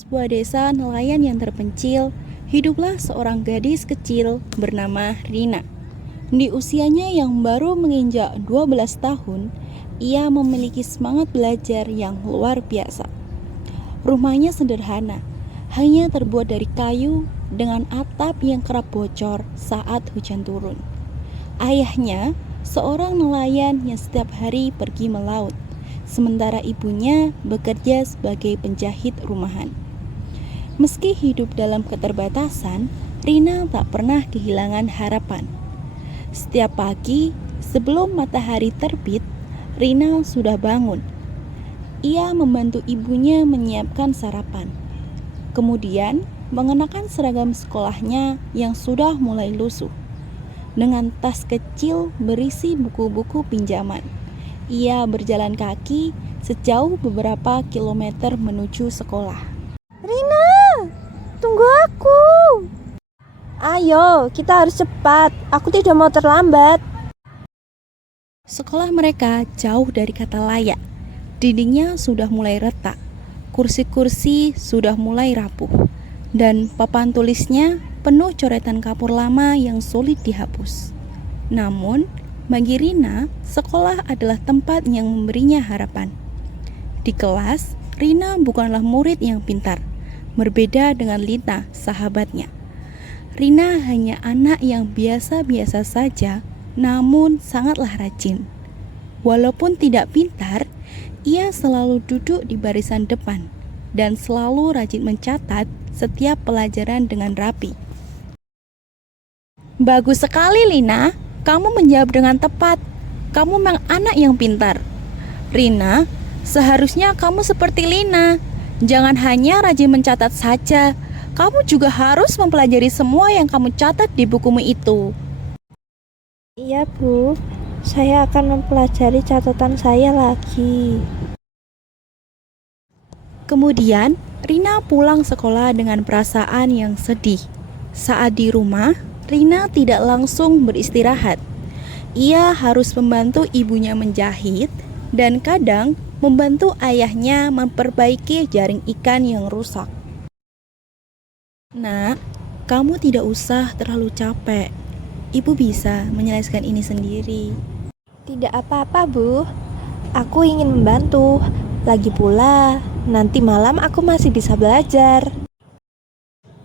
sebuah desa nelayan yang terpencil, hiduplah seorang gadis kecil bernama Rina. Di usianya yang baru menginjak 12 tahun, ia memiliki semangat belajar yang luar biasa. Rumahnya sederhana, hanya terbuat dari kayu dengan atap yang kerap bocor saat hujan turun. Ayahnya seorang nelayan yang setiap hari pergi melaut, sementara ibunya bekerja sebagai penjahit rumahan. Meski hidup dalam keterbatasan, Rina tak pernah kehilangan harapan. Setiap pagi, sebelum matahari terbit, Rina sudah bangun. Ia membantu ibunya menyiapkan sarapan. Kemudian, mengenakan seragam sekolahnya yang sudah mulai lusuh. Dengan tas kecil berisi buku-buku pinjaman, ia berjalan kaki sejauh beberapa kilometer menuju sekolah. Rina, tunggu aku. Ayo, kita harus cepat. Aku tidak mau terlambat. Sekolah mereka jauh dari kata layak. Dindingnya sudah mulai retak, kursi-kursi sudah mulai rapuh, dan papan tulisnya penuh coretan kapur lama yang sulit dihapus. Namun, bagi Rina, sekolah adalah tempat yang memberinya harapan. Di kelas, Rina bukanlah murid yang pintar, berbeda dengan Lina, sahabatnya. Rina hanya anak yang biasa-biasa saja, namun sangatlah rajin. Walaupun tidak pintar, ia selalu duduk di barisan depan dan selalu rajin mencatat setiap pelajaran dengan rapi. Bagus sekali, Lina. Kamu menjawab dengan tepat. Kamu memang anak yang pintar. Rina, seharusnya kamu seperti Lina. Jangan hanya rajin mencatat saja. Kamu juga harus mempelajari semua yang kamu catat di bukumu itu. Iya, Bu. Saya akan mempelajari catatan saya lagi. Kemudian, Rina pulang sekolah dengan perasaan yang sedih. Saat di rumah, Rina tidak langsung beristirahat. Ia harus membantu ibunya menjahit dan kadang membantu ayahnya memperbaiki jaring ikan yang rusak. Nak, kamu tidak usah terlalu capek. Ibu bisa menyelesaikan ini sendiri. Tidak apa-apa, Bu. Aku ingin membantu. Lagi pula, nanti malam aku masih bisa belajar.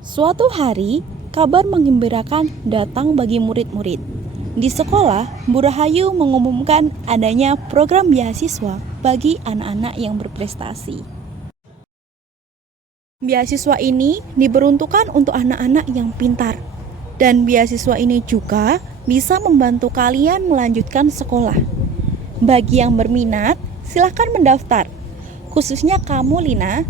Suatu hari, kabar menggembirakan datang bagi murid-murid. Di sekolah, Bu Rahayu mengumumkan adanya program beasiswa bagi anak-anak yang berprestasi. Beasiswa ini diperuntukkan untuk anak-anak yang pintar, dan beasiswa ini juga bisa membantu kalian melanjutkan sekolah. Bagi yang berminat, silahkan mendaftar. Khususnya kamu, Lina.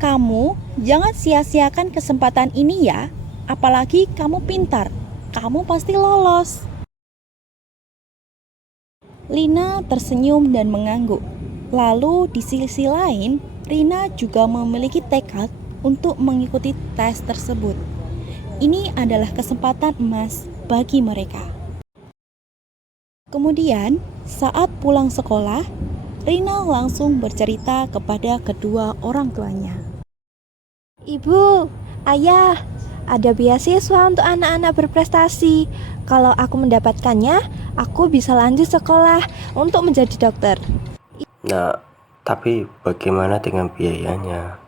Kamu jangan sia-siakan kesempatan ini ya, apalagi kamu pintar. Kamu pasti lolos. Lina tersenyum dan mengangguk. Lalu di sisi lain, Rina juga memiliki tekad untuk mengikuti tes tersebut. Ini adalah kesempatan emas bagi mereka. Kemudian, saat pulang sekolah, Rina langsung bercerita kepada kedua orang tuanya. Ibu, ayah, ada beasiswa untuk anak-anak berprestasi. Kalau aku mendapatkannya, aku bisa lanjut sekolah untuk menjadi dokter. Nah, tapi bagaimana dengan biayanya?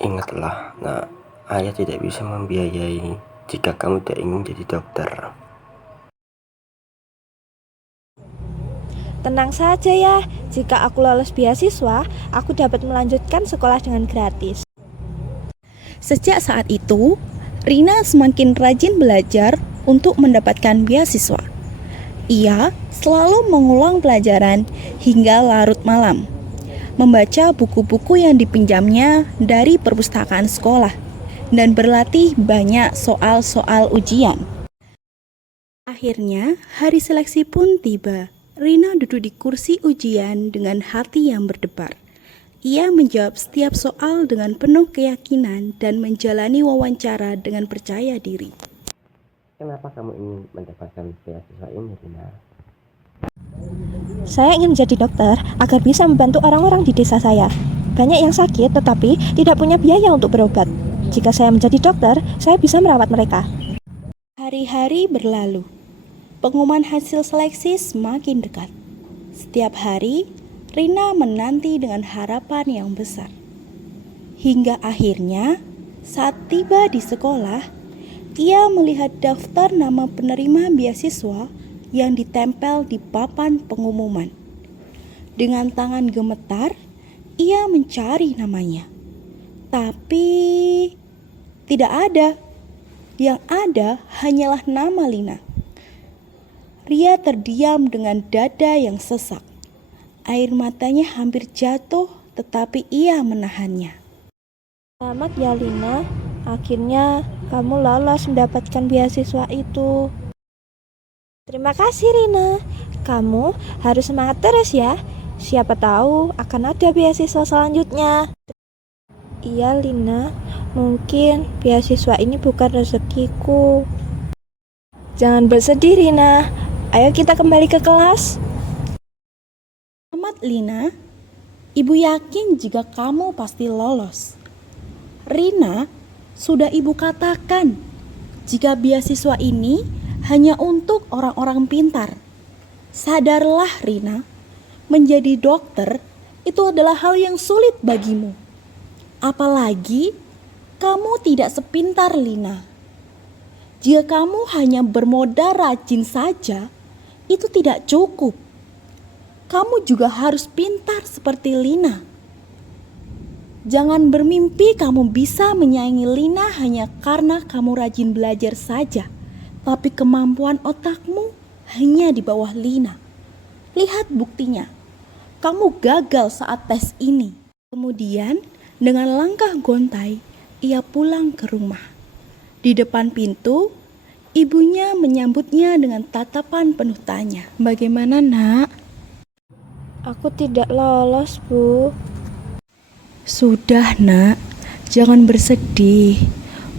Ingatlah, nah, ayah tidak bisa membiayai jika kamu tidak ingin jadi dokter. Tenang saja ya, jika aku lolos beasiswa, aku dapat melanjutkan sekolah dengan gratis. Sejak saat itu, Rina semakin rajin belajar untuk mendapatkan beasiswa. Ia selalu mengulang pelajaran hingga larut malam, membaca buku-buku yang dipinjamnya dari perpustakaan sekolah, dan berlatih banyak soal-soal ujian. Akhirnya, hari seleksi pun tiba. Rina duduk di kursi ujian dengan hati yang berdebar. Ia menjawab setiap soal dengan penuh keyakinan dan menjalani wawancara dengan percaya diri. Kenapa kamu ingin mendapatkan beasiswa ini, Rina? Saya ingin menjadi dokter agar bisa membantu orang-orang di desa saya. banyak yang sakit tetapi tidak punya biaya untuk berobat. Jika saya menjadi dokter, saya bisa merawat mereka. Hari-hari berlalu. Pengumuman hasil seleksi semakin dekat. Setiap hari, Rina menanti dengan harapan yang besar. Hingga akhirnya, saat tiba di sekolah, ia melihat daftar nama penerima beasiswa yang ditempel di papan pengumuman. Dengan tangan gemetar, ia mencari namanya. Tapi tidak ada. Yang ada hanyalah nama Lina. Ria terdiam dengan dada yang sesak. Air matanya hampir jatuh, tetapi ia menahannya. Selamat ya Lina, akhirnya kamu lolos mendapatkan beasiswa itu. Terima kasih Rina, kamu harus semangat terus ya. Siapa tahu akan ada beasiswa selanjutnya. Iya Lina, mungkin beasiswa ini bukan rezekiku. Jangan bersedih Rina, ayo kita kembali ke kelas. Selamat Lina, ibu yakin jika kamu pasti lolos. Rina, sudah ibu katakan jika beasiswa ini hanya untuk orang-orang pintar. Sadarlah Rina, menjadi dokter itu adalah hal yang sulit bagimu. Apalagi kamu tidak sepintar Lina. Jika kamu hanya bermodal rajin saja, itu tidak cukup. Kamu juga harus pintar seperti Lina. Jangan bermimpi kamu bisa menyaingi Lina hanya karena kamu rajin belajar saja, tapi kemampuan otakmu hanya di bawah Lina. Lihat buktinya, kamu gagal saat tes ini. Kemudian, dengan langkah gontai, ia pulang ke rumah. Di depan pintu, ibunya menyambutnya dengan tatapan penuh tanya. Bagaimana nak? Aku tidak lolos, Bu. Sudah nak, jangan bersedih.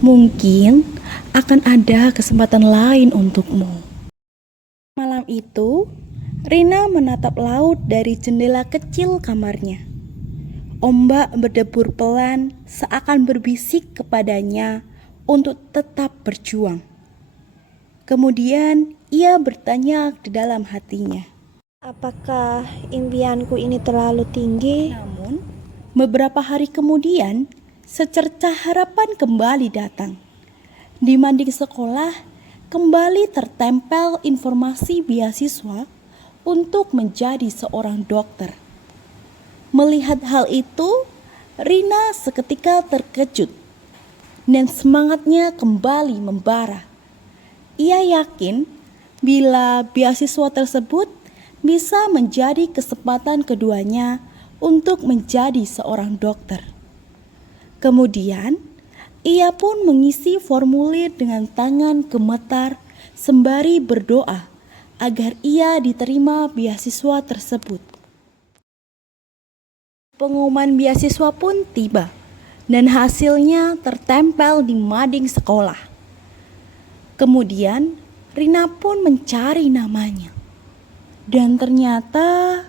Mungkin akan ada kesempatan lain untukmu. Malam itu, Rina menatap laut dari jendela kecil kamarnya. Ombak berdebur pelan seakan berbisik kepadanya untuk tetap berjuang. Kemudian ia bertanya di dalam hatinya. Apakah impianku ini terlalu tinggi? Namun, beberapa hari kemudian, secercah harapan kembali datang. Di mading sekolah, kembali tertempel informasi beasiswa untuk menjadi seorang dokter. Melihat hal itu, Rina seketika terkejut dan semangatnya kembali membara. Ia yakin bila beasiswa tersebut bisa menjadi kesempatan keduanya untuk menjadi seorang dokter. Kemudian, ia pun mengisi formulir dengan tangan gemetar sembari berdoa agar ia diterima beasiswa tersebut. Pengumuman beasiswa pun tiba dan hasilnya tertempel di mading sekolah. Kemudian Rina pun mencari namanya. Dan ternyata